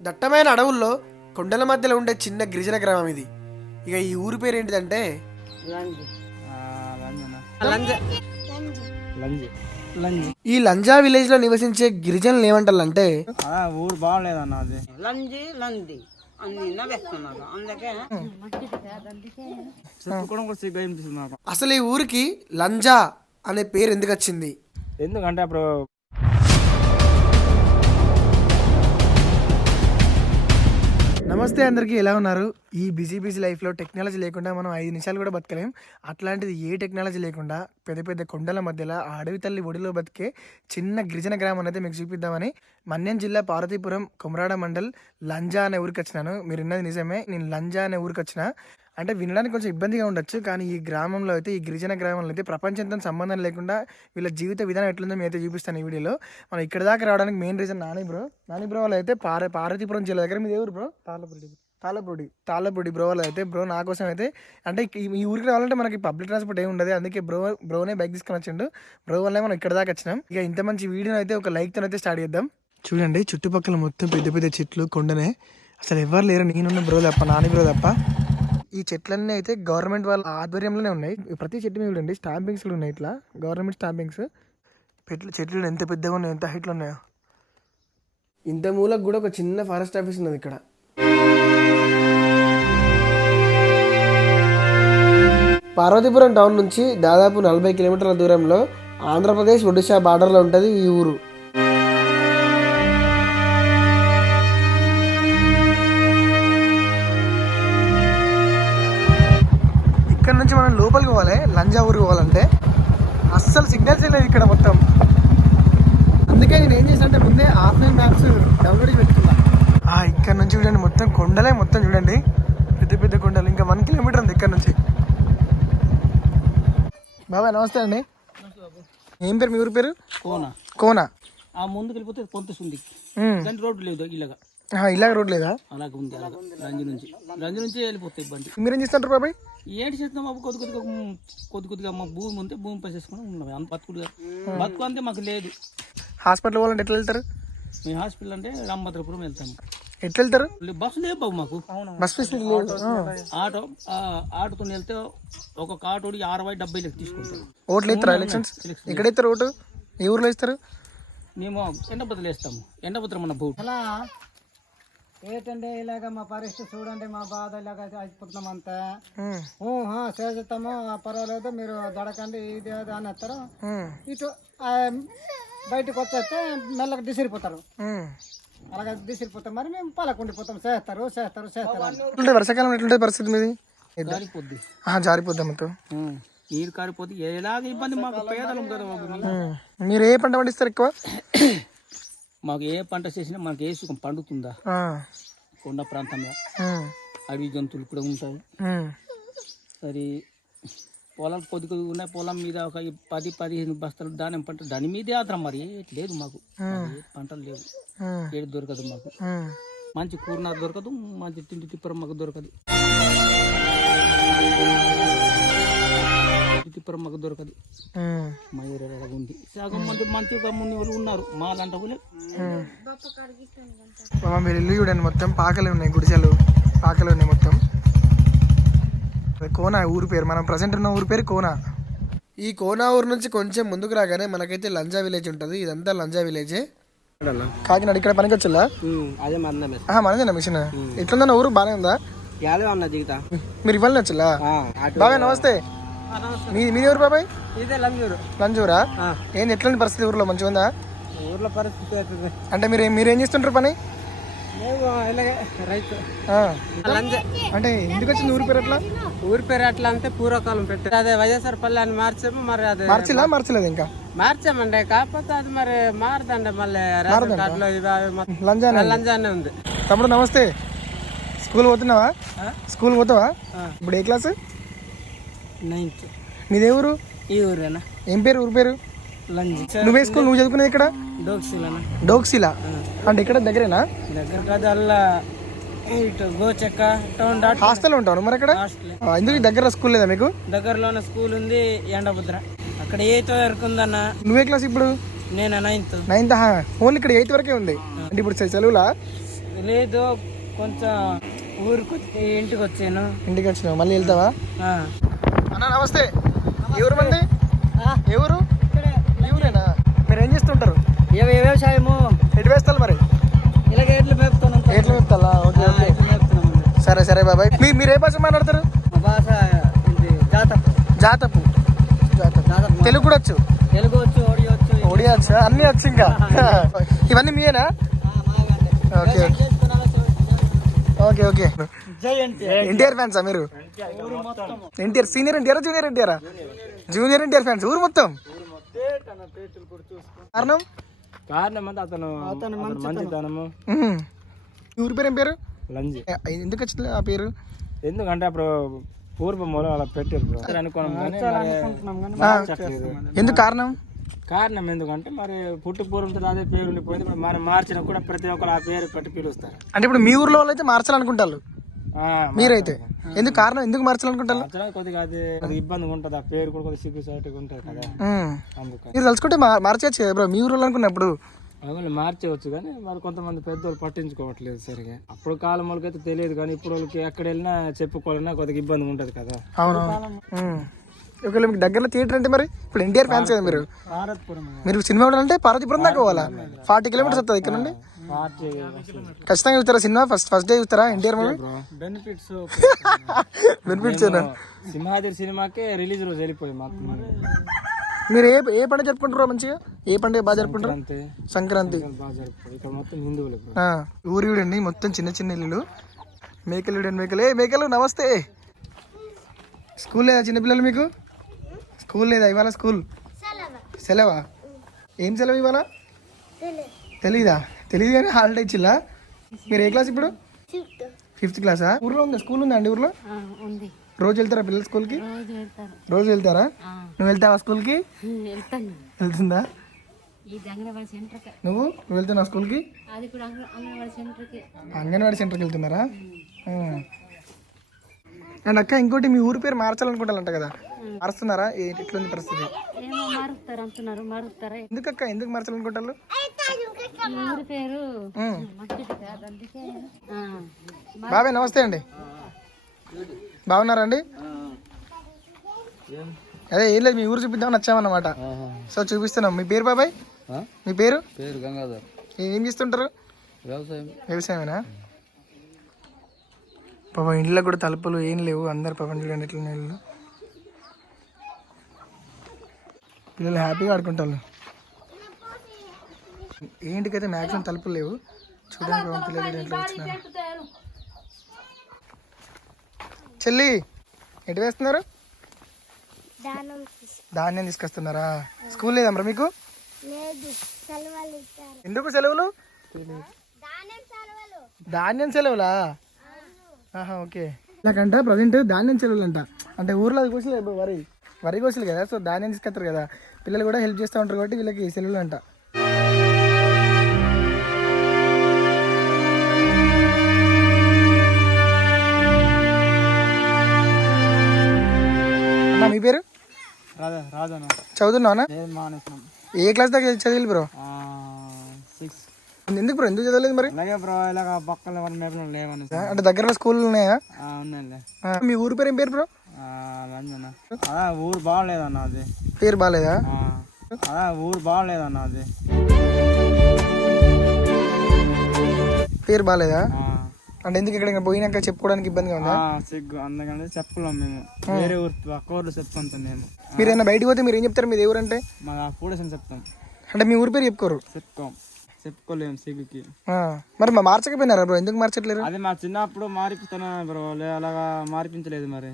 దట్టమైన అడవుల్లో కొండల మధ్యలో ఉండే చిన్న గిరిజన గ్రామం ఇది. ఇక ఈ ఊరి పేరు ఏంటిదంటే ఈ లంజా విలేజ్లో నివసించే గిరిజనులు ఏమంటారంటే? ఊరు బాగలేదన్న అది. లంజి లంది. అసలు ఈ ఊరికి లంజా అనే పేరు ఎందుకు వచ్చింది? ఎందుకంటే అప్పుడు నమస్తే అందరికీ ఎలా ఉన్నారు? ఈ బిజీ బిజీ లైఫ్లో టెక్నాలజీ లేకుండా మనం ఐదు నిమిషాలు కూడా బతకలేం. అట్లాంటిది ఏ టెక్నాలజీ లేకుండా పెద్ద పెద్ద కొండల మధ్యలో ఆ అడవి తల్లి ఒడిలో బతికే చిన్న గిరిజన గ్రామం అనేది మీకు చూపిద్దామని మన్యం జిల్లా పార్వతీపురం కొమరాడ మండల్ లంజా అనే ఊరికి వచ్చినాను. మీరు విన్నది నిజమే నేను లంజా అనే ఊరికి వచ్చిన. అంటే వినడానికి కొంచెం ఇబ్బందిగా ఉండొచ్చు కానీ ఈ గ్రామంలో అయితే ఈ గిరిజన గ్రామంలో అయితే ప్రపంచంతో సంబంధం లేకుండా వీళ్ళ జీవిత విధానం ఎట్లుందో మేము అయితే చూపిస్తాను ఈ వీడియోలో. మనం ఇక్కడ దాకా రావడానికి main reason Nani bro Nani bro వాళ్ళు అయితే పార పార్వతీపురం జిల్లా దగ్గర మీద ఎవరు బ్రో తాళ్ళపూడి తాళ్ళపూడి తాళ్ళపూడి బ్రో వాళ్ళు అయితే బ్రో నా కోసం అయితే అంటే ఈ- ఊరికి రావాలంటే మనకి పబ్లిక్ ట్రాన్స్పోర్ట్ ఏమి ఉండదు. అందుకే బ్రో బ్రోనే బైక్ తీసుకొని వచ్చిండు. బ్రో వల్లే మనం ఇక్కడ దాకా వచ్చినాం. ఇక ఇంత మంచి వీడియో అయితే ఒక లైక్తో అయితే స్టార్ట్ చేద్దాం. చూడండి చుట్టుపక్కల మొత్తం పెద్ద పెద్ద చెట్లు కొండనే. అసలు ఎవరు లేరు నేనున్న బ్రో తప్ప నాని బ్రో తప్ప. ఈ చెట్లన్నీ అయితే గవర్నమెంట్ వాళ్ళ ఆధ్వర్యంలోనే ఉన్నాయి. ప్రతి చెట్టు మీద చూడండి స్టాంపింగ్స్ కూడా ఉన్నాయి ఇట్లా. Government stampings. చెట్లు చెట్లు ఎంత పెద్దగా ఉన్నాయి ఎంత హైట్లో ఉన్నాయో. ఇంత మూలకు కూడా ఒక చిన్న ఫారెస్ట్ ఆఫీస్ ఉన్నది ఇక్కడ. పార్వతీపురం టౌన్ నుంచి దాదాపు నలభై కిలోమీటర్ల దూరంలో ఆంధ్రప్రదేశ్ ఒడిశా బార్డర్లో ఉంటుంది ఈ ఊరు. లంజా ఊరికి పోవాలంటే అస్సలు సిగ్నల్స్ లేదు ఇక్కడ మొత్తం. అందుకే నేను ఏం చేసిన అంటే ముందే ఆఫ్లైన్ మ్యాప్స్ డౌన్లోడ్ పెట్టుకున్నా. ఆ, ఇక్కడ నుంచి చూడండి మొత్తం కొండలే మొత్తం చూడండి. పెద్ద పెద్ద కొండలు ఇంకా వన్ కిలోమీటర్ ఉంది ఇక్కడ నుంచి. బాబాయ్ నమస్తే అండి. ఏం పేరు మీ ఊరి పేరు? కోన. కోనా. ఆ ముందుకు వెళ్ళిపోతే పొంతుస్తుంది రోడ్డు లేదు ఇలాగా. ఇలాగ రోడ్ లేదా? అలాగ ఉంది అలాగ. రంజి నుంచి. రంజి నుంచి వెళ్ళిపోతాయి బండి. మీరేం చేస్తుంటారు బాబాయ్? ఏంటి చేస్తున్నాం బాబు? కొద్ది కొద్దిగా కొద్ది కొద్దిగా మా భూమి ఉంటే భూమి పసేసుకుని ఉన్నాం. అంత బతుకుడుగా బతుకు అంతే మాకు లేదు. హాస్పిటల్ పోవాలంటే ఎట్లా వెళ్తారు? మేము హాస్పిటల్ అంటే రామభద్రపురం వెళ్తాము ఎట్లా వెళ్తారు? బస్సు లేవు బాబు మాకు. బస్ ఫెసిలిటీ లేదు. ఆ. ఆటో ఆటోతో వెళ్తే ఒక్కొక్క ఆటోడి అరవై డెబ్బై లెక్క తీసుకుంటాం ఓట్లు ఇస్తారా ఎలక్షన్స్ ఎక్కడ ఇస్తారు ఓటు? ఏ ఊర్లో ఇస్తారు మేము ఎండబద్దలు వేస్తాము. ఎండబద్రం అన్న బోట్. అలా ఏంటంటే ఇలాగ మా పరిస్థితి చూడండి మా బాధ ఇలాగ అయిపోతున్నాం అంతా. చేస్తాము ఆ, పర్వాలేదు మీరు దొడకండి ఇది అది అని వస్తారు ఇటు బయటకు వచ్చేస్తే మెల్లగా డిసిరిపోతారు ఉమ్. అలాగ డిసిరిపోతాం మరి మేము పాలకుండిపోతాం చేస్తారు చేస్తారు చేస్తారు వర్షాకాలం ఎట్లుంటే పరిస్థితి మీది? కారిపోద్ది ఆ, జారిపోద్దాం మొత్తం. నీరు కారిపోతే ఎలాగ ఇబ్బంది మాకు పేదలం కదా. మీరు ఏ పంట పండిస్తారు ఎక్కువ? మాకు ఏ పంట చేసినా మనకి ఏ సుఖం పండుతుందా? కొండ ప్రాంతంలో అడవి జంతువులు కూడా ఉంటాయి. ఉమ్, సరే పొలాలు కొద్ది కొద్ది ఉన్నాయి. పొలం మీద ఒక పది పదిహేను బస్తాలు దాని పంట దాని మీదే ఆధారం మరి. లేదు మాకు. మరి ఏ పంటలు లేవు. ఏది దొరకదు మాకు. మంచి కూరన దొరకదు మంచి తిండి తిప్పరం మాకు దొరకదు. తిప్పరం మాకు దొరకదు. మా ఏరియాలో ఉంది. సగం మంది మంచిగా ముందు వాళ్ళు ఉన్నారు. మా లాంటి మీరు ఇల్లు చూడండి మొత్తం. పాకలు ఉన్నాయి గుడిసెలు. పాకలు ఉన్నాయి మొత్తం. కోనా ఊరి పేరు. మనం ప్రజెంట్ ఉన్న ఊరి పేరు కోనా. ఈ కోనా ఊరు నుంచి కొంచెం ముందుకు రాగానే మనకైతే లంజా విలేజ్ ఉంటుంది. ఇదంతా లంజా విలేజే. కాకినాడ ఇక్కడ పనికి వచ్చిల్లా అదే మనదేనా మిషన్. ఎట్లుందన్న ఊరు? బాగానే ఉందా? యాదే అన్న జీవిత మీరు ఇవ్వాలి వచ్చిల్లా బాబాయ్ నమస్తే. మీ మీది ఎవరు బాబాయ్? ఇదే లంజూరు. లంజూరా? ఏంది ఎట్లాంటి పరిస్థితి ఊర్లో? మంచిగా ఉందా? ఊర్లో పరిస్థితి అవుతుంది అంటే మీరు మీరు ఏం చేస్తుంటారు పని? రైతు. అంటే ఎందుకు వచ్చింది ఊరి పేరు ఎట్లా ఊరి పేరు అట్లా అంటే పూర్వకాలం పెట్టి అదే వైఎస్ఆర్ పల్లె అని మార్చాము మరి అదే మార్చిలా? మార్చలేదు ఇంకా? మార్చామండి కాకపోతే అది మరి మారదండి మళ్ళీ. లంజానే ఉంది. తమ్ముడు నమస్తే. స్కూల్ పోతున్నావా? స్కూల్ పోతావా? ఇప్పుడు ఏ క్లాస్? నైన్త్. నీదే ఊరు? ఈ ఊరేనా ఏం పేరు? ఊరి పేరు? లంజ్. నువ్వే స్కూల్ నువ్వు చదువుకునేది ఇక్కడ డోక్సిలనా డోక్సిలా? అంటే ఇక్కడ దగ్గరేనా? దగ్గర కదల్లా ఇటు గోచెక్క టౌన్ డాట్ హాస్టల్ ఉంటావు మరి అక్కడ? ఎందుకు దగ్గర స్కూల్ లేదా మీకు? దగ్గరలోనే స్కూల్ ఉంది ఎండభద్ర అక్కడ ఎయిత్ వరకు ఉందన్న? నువ్వే క్లాస్ ఇప్పుడు? నేను నైన్త్. నైన్త్ ఓన్లీ ఇక్కడ ఎయిత్ వరకే ఉంది. అంటే ఇప్పుడు సెలవులా లేదు కొంచెం ఊరికి ఇంటికి వచ్చాను ఇంటికి వచ్చినావు మళ్ళీ వెళ్తావా? నమస్తే. ఎవరు మంది? ఎవరు? ఇక్కడే. ఎవరేనా మీరు ఏం చేస్తుంటారు? వ్యవసాయము? ఎటు వేస్తారు మరి? ఇలాగ ఎడ్లు మేపుతున్నాం ఎట్లా చెప్తా ఓకే ఓకే. సరే సరే బాబాయ్. మీరు మీరు ఏ భాష మాట్లాడతారు? మా భాష జాతపు. జాతపు. జాతర తెలుగు కూడా వచ్చు? తెలుగు వచ్చు ఒడియా వచ్చు ఒడియా వచ్చు అన్నీ వచ్చు ఇంకా. ఇవన్నీ మీయేనా. Okay okay. ఓకే. ఎన్టీఆర్. ఫ్యాన్సా మీరు? NTR senior NTR junior NTR? Junior NTR fans ఊరు మొత్తం. కారణం? కారణం అంతా అతను అతను మంచితనము. ఊరి పేరు ఏం పేరు? లంజి. ఎందుకు వచ్చింది ఆ పేరు? ఎందుకంటే అప్పుడు పూర్వములో అలా పెట్టారు. ఎందుకు కారణం? కారణం ఎందుకంటే మరి పుట్టు పూర్వంతో అదే పేరు ఉండిపోయింది. ఇప్పుడు మరి మార్చిన కూడా ప్రతి ఒక్కరు ఆ పేరు పెట్టి పిలుస్తారు. అంటే ఇప్పుడు మీ ఊర్లో వాళ్ళు అయితే మార్చాలనుకుంటారు. మీరైతే? ఎందుకు కారణం? ఎందుకు మార్చాలనుకుంటారు కొద్దిగా అది ఇబ్బందిగా ఉంటుంది. ఆ పేరు కూడా కొద్దిగా సిగ్గు సాటుగా ఉంటుంది కదా. అందుకని. మీరు తలుచుకుంటే మా- మార్చేయచ్చు కదా బ్రో? మీ ఊర్లో అనుకున్నప్పుడు. అవును మార్చవచ్చు కానీ మరి కొంతమంది పెద్దోళ్ళు పట్టించుకోవట్లేదు సరిగా. అప్పుడు కాలం వాళ్ళకైతే తెలియదు కానీ ఇప్పుడు వాళ్ళకి ఎక్కడ వెళ్ళినా చెప్పుకోవాలన్నా కొద్దిగా ఇబ్బంది ఉంటుంది కదా. అవును. ఒకవేళ మీకు దగ్గరలో థియేటర్ అంటే మరి ఇప్పుడు ఎన్టీఆర్ ఫ్యాన్స్ కదా మీరు. మీరు సినిమా చూడాలంటే పార్వతీపురం దాకా పోవాలా? ఫార్టీ కిలోమీటర్స్ వస్తుంది ఇక్కడ నుండి? ఖచ్చితంగా చూస్తారా సినిమా? ఫస్ట్ ఫస్ట్ డే చూస్తారా? NTR movie? Benefits benefits Simhadri సినిమాకే రిలీజ్ రోజు వెళ్ళిపోయి మాకు. మీరు ఏ ఏ పండుగ జరుపుకుంటారో మంచిగా? ఏ పండుగ బాగా జరుపుకుంటారు? సంక్రాంతి. ఇక్కడ మొత్తం హిందువులు ఇప్పుడు ఆ, ఊరి చూడండి మొత్తం చిన్న చిన్న ఇల్లులు. మేకలు చూడండి మేకలు. ఏ మేకలు నమస్తే. స్కూల్ లేదా చిన్నపిల్లలు మీకు? స్కూల్ లేదా ఇవాళ స్కూల్? సెలవా. ఏం సెలవు ఇవాళ? తెలీదా? తెలియదు కానీ హాలిడే ఇచ్చిల్లా మీరు ఏ క్లాస్ ఇప్పుడు? ఫిఫ్త్ క్లాసా ఊర్లో ఉందా? స్కూల్ ఉందా అండి ఊర్లో? రోజు వెళ్తారా పిల్లలు స్కూల్కి రోజు వెళ్తారు. రోజు వెళ్తారా? నువ్వు వెళ్తావా స్కూల్కి వెళ్తుందా? నువ్వు? నువ్వు వెళ్తున్నావు స్కూల్కి అంగన్వాడీ సెంటర్కి. వెళ్తున్నారా? అండ్ అక్క ఇంకోటి మీ ఊరి పేరు మార్చాలనుకుంటారంట కదా? మారుస్తున్నారా? ఎట్లుంది పరిస్థితి? మారుస్తారా? ఎందుకు అక్క ఎందుకు మార్చాలనుకుంటారు ఊరి పేరు బాబాయ్ నమస్తే అండి. బాగున్నారా అండి అదే ఏం లేదు మీ ఊరు చూపిద్దామని వచ్చామన్నమాట. సో చూపిస్తున్నాం. మీ పేరు బాబాయ్? మీ పేరు? పేరు గంగాధర్. ఏం చేస్తుంటారు? వ్యవసాయం. వ్యవసాయమేనా? పాపం ఇంట్లో కూడా తలుపులు ఏం లేవు. అందరు పాపం చూడండి ఎట్లా ఇల్లు పిల్లలు హ్యాపీగా ఆడుకుంటారు. ఏంటికైతే మ్యాక్సిమం తలుపులు లేవు చూడడానికి పిల్లలు ఎట్లా వచ్చినారు. చెల్లి ఎటు వేస్తున్నారు? ధాన్యం తీసుకొస్తున్నారా? స్కూల్ లేదమ్మరా మీకు? ఎందుకు సెలవులు? ధాన్యం సెలవులా. ఆహా ఓకే. నాకంట ప్రజెంట్ ధాన్యం సెలవులు అంట అంటే ఊర్లో అది కోసలే వరి. వరి కోసలు కదా సో ధాన్యం తీసుకొస్తారు కదా. పిల్లలు కూడా హెల్ప్ చేస్తూ ఉంటారు కాబట్టి వీళ్ళకి సెలవులు అంట మీ పేరు? మానేసినాం. ఏ క్లాస్ దాకా చదివి బ్రో? సిక్స్. ఎందుకు బ్రో? ఎందుకు చదవలేదు మరి? అలాగే బ్రో ఇలాగ పక్కన లేవని అంటే దగ్గరలో స్కూల్ ఉన్నాయా? మీ ఊరి పేరు ఏం పేరు బ్రో? అలా ఊరు బాగలేదన్న అది. పేరు బాగాలేదా? అలా ఊరు బాగలేదన్న అది. పేరు బాగాలేదా? అంటే ఎందుకు ఎక్కడికైనా పోయినాక చెప్పుకోవడానికి ఇబ్బందిగా ఉందా? సిగ్గు. అందుకని చెప్పలేం మేము. వేరే ఊరు పక్క ఊర్లో చెప్పుకుంట మేము. మీరు ఏమైనా బయటకు పోతే మీరు ఏం చెప్తారు? మీది ఎవరంటే? మా కూడసని చెప్తాం. అంటే మీ ఊరి పేరు చెప్పుకోరు? చెప్పుకోం. చెప్పుకోలేము సిగ్గుకి. మరి మా మార్చకపోయినారా బ్రో? ఎందుకు మార్చట్లేరు? అది మా చిన్నప్పుడు మార్పిస్తాను బ్రో? లే అలాగా మార్పించలేదు మరి.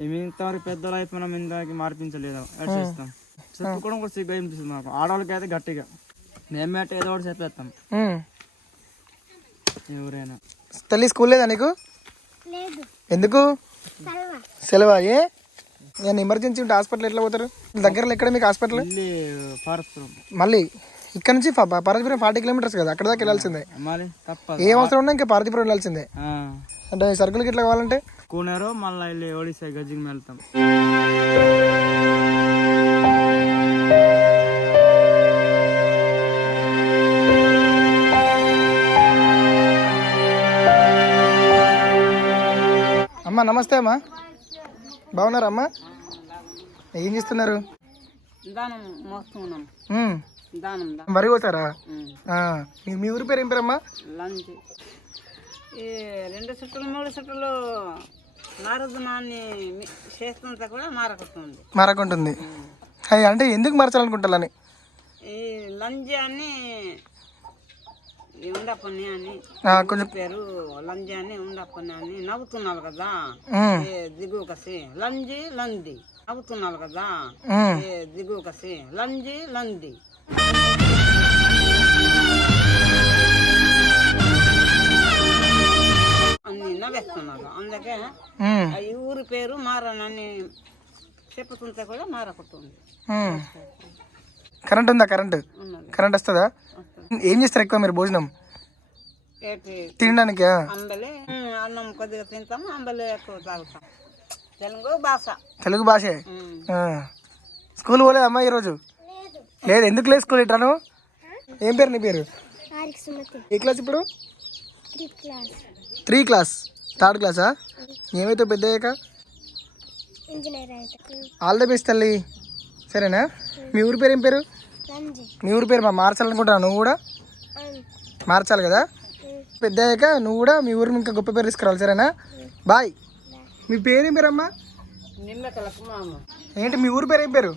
మేము ఇంతవరకు పెద్దలు అయిపోయినాం ఇంతవరకు మార్పించలేదు. చేస్తాం చెప్పుకోవడం కూడా సిగ్గు అనిపిస్తుంది మాకు. ఆడవాళ్ళకి అయితే గట్టిగా. మేమేట ఏదో ఒకటి చెప్పేస్తాం. ఎవరైనా. తల్లి స్కూల్ లేదా నీకు? ఎందుకు? సెలవా? ఏ? నేను ఎమర్జెన్సీ ఉంటే హాస్పిటల్ ఎట్లా పోతారు? దగ్గరలో ఎక్కడ మీకు హాస్పిటల్? మళ్ళీ ఇక్కడ నుంచి పార్వతీపురం ఫార్టీ కిలోమీటర్స్ కదా అక్కడ దాకా వెళ్ళాల్సిందే. ఏ అవసరం ఉన్నా ఇంకా పార్వతీపురం వెళ్ళాల్సిందే. ఆ. అంటే సరుకులకి ఇట్లా కావాలంటే? కూనరు మళ్ళీ వెళ్ళి ఒడిశా గజ్జికి వెళ్తాం అమ్మా నమస్తే అమ్మా. బాగున్నారా అమ్మా ఏం చేస్తున్నారు? వరి ఆ, మీ ఊరి పేరు ఏం పేరమ్మా? రెండు చుట్టలు మూడు చుట్టలు నారదనాన్ని చేస్తుంటే కూడా మరకుంటుంది. అయ్యి అంటే ఎందుకు మార్చాలనుకుంటారని ఈ లంజ అని ఈ ఉండపని అని పేరు లంజ అని ఉండపని అని నవ్వుతున్నారు కదా. కసి లంజి లంది. నవ్వుతున్నారు కదా. కసి లంజి లంది. అన్ని నవ్వేస్తున్నారు. అందుకే ఈ ఊరి పేరు మారనని చెప్పుతుంటే కూడా మారకుతుంది ఉమ్. కరెంట్ ఉందా? కరెంట్. కరెంట్ వస్తుందా? ఏం చేస్తారు ఎక్కువ మీరు భోజనం? ఏటి? తినడానికి? అంబలే. ఉమ్, అన్నం కొద్దిగా తింటాము అంబలే ఎక్కువ తాగుతాం. తెలుగు భాష. తెలుగు భాషే. స్కూల్ పోలేదు అమ్మా ఈరోజు? లేదు. ఎందుకు లేదు స్కూల్ ఇట్రాను? ఏం పేరు నీ పేరు? ఏ క్లాస్ ఇప్పుడు? Three class. థర్డ్ క్లాసా? ఏమైతే పెద్ద అయ్యాక ఆల్ ద బెస్ట్ తల్లి. సరేనా? మీ ఊరి పేరు ఏం పేరు? నీ ఊరి పేరు మా మార్చాలనుకుంటున్నా నువ్వు కూడా? మార్చాలి కదా? పెద్ద అయ్యాక నువ్వు కూడా మీ ఊరిని ఇంకా గొప్ప పేరు తీసుకురావాలి సరేనా? బాయ్. మీ పేరేం అమ్మా ఏంటి మీ ఊరి పేరు ఏం పేరు?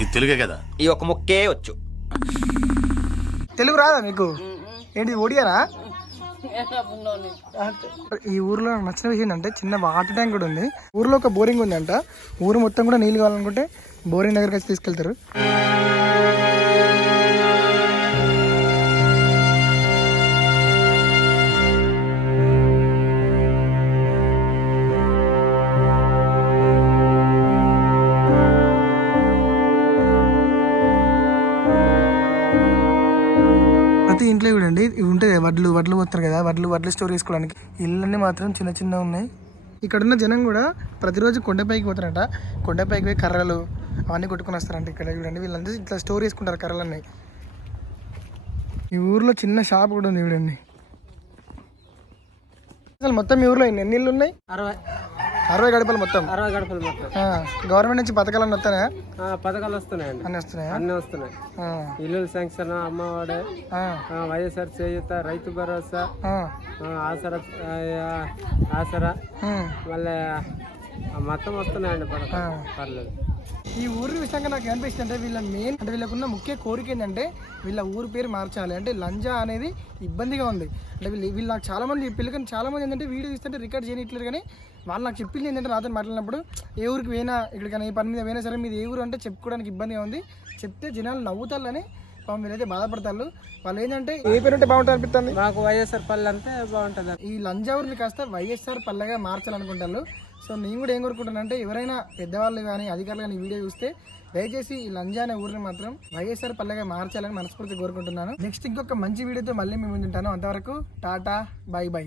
ఇది తెలుగే కదా? ఈ ఒక ముక్కే వచ్చు. తెలుగు రాదా మీకు? ఏంటి ఒడియానా? ఈ ఊర్లో నాకు నచ్చిన విషయం ఏంటంటే చిన్న వాటర్ ట్యాంక్ కూడా ఉంది. ఊర్లో ఒక బోరింగ్ ఉంది అంట ఊరు మొత్తం కూడా నీళ్ళు కావాలనుకుంటే బోరింగ్ దగ్గరికి వచ్చి తీసుకెళ్తారు. వడ్లు వడ్లు పోతారు కదా వడ్లు వడ్లు స్టోర్ చేసుకోవడానికి. ఇళ్ళన్నీ మాత్రం చిన్న చిన్న ఉన్నాయి. ఇక్కడ ఉన్న జనం కూడా ప్రతిరోజు కొండపైకి పోతారంట. కొండపైకి పోయి కర్రలు అవన్నీ కొట్టుకొని వస్తారంట ఇక్కడ చూడండి. వీళ్ళందరూ ఇట్లా స్టోర్ చేసుకుంటారు కర్రలన్నీ. ఈ ఊర్లో చిన్న షాప్ కూడా ఉంది చూడండి. అసలు మొత్తం మీ ఊర్లో ఎన్ని ఇళ్ళు ఉన్నాయి? అరవై. అరవై గడపలు మొత్తం? అరవై గడపలు మొత్తం. గవర్నమెంట్ నుంచి పథకాలన్నీ వస్తాయా ఆ, పథకాలు వస్తున్నాయండి. అన్నీ వస్తున్నాయా? అన్నీ వస్తున్నాయి. ఇల్లు శాంక్షన్ అమ్మఒడి వైఎస్ఆర్ చేయూత రైతు భరోసా ఆసరా ఆసరా. మళ్ళీ మొత్తం వస్తున్నాయండి. పర్లేదు. ఈ ఊరి విషయంగా నాకు అనిపిస్తుంది. అంటే వీళ్ళ మెయిన్ అంటే వీళ్ళకున్న ముఖ్య కోరిక ఏంటంటే వీళ్ళ ఊరి పేరు మార్చాలి. అంటే లంజా అనేది ఇబ్బందిగా ఉంది. అంటే వీళ్ళు వీళ్ళు నాకు చాలా మంది చెప్పి కానీ చాలా మంది ఏంటంటే వీడియో ఇస్తుంటే రికార్డ్ చేయట్లేదు కానీ వాళ్ళు నాకు చెప్పింది ఏంటంటే నాతో మాట్లాడినప్పుడు ఏ ఊరికి పోయినా ఇక్కడికైనా ఏ పని మీద పోయినా సరే మీరు ఏ ఊరు అంటే చెప్పుకోవడానికి ఇబ్బందిగా ఉంది. చెప్తే జనాలు నవ్వుతారని పాపం వీళ్ళైతే బాధపడతారు. వాళ్ళు ఏంటంటే ఏ పేరు ఉంటే బాగుంటుంది అనిపిస్తుంది? మాకు వైఎస్ఆర్ పల్లె అంతే బాగుంటుంది. ఈ లంజావురిని కాస్త వైఎస్ఆర్ పల్లెగా మార్చాలనుకుంటారు. సో నేను కూడా ఏం కోరుకుంటున్నా అంటే ఎవరైనా పెద్దవాళ్ళు కానీ అధికారులు కానీ ఈ వీడియో చూస్తే దయచేసి ఈ లంజా అనే ఊరిని మాత్రం వైఎస్ఆర్ పల్లెగా మార్చాలని మనస్ఫూర్తి కోరుకుంటున్నాను. నెక్స్ట్ ఇంకొక మంచి వీడియోతో మళ్ళీ మేము ఉంటాను అంతవరకు టాటా బై బై.